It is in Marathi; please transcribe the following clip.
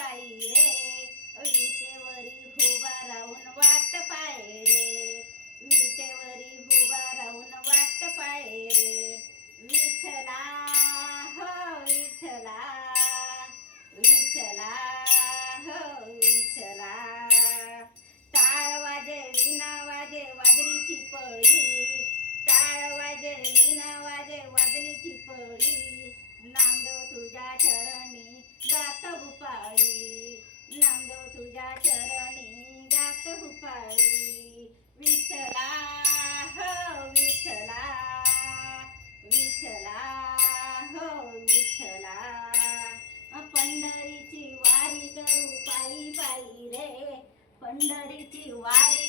पायी रे, विटेवरी उभा राहून वाट पाय रे, विटेवरी उभा राहून वाट पाय रे. विठ्ठला हो विठ्ठला, विठ्ठला हो विठ्ठला. टाळ वाजे विना वाजे वाजलीची पळी, टाळ वाजे विना वाजे वाजलीची पळी. नामदेव तुझ्या चरणी गात भूपाळी, नामदेव तुझ्या चरणी गात भूपाळी. विठ्ठला हो विठ्ठला, विठ्ठला हो विठ्ठला. पंढरीची वारी करू पायी पायी रे, पंढरीची वारी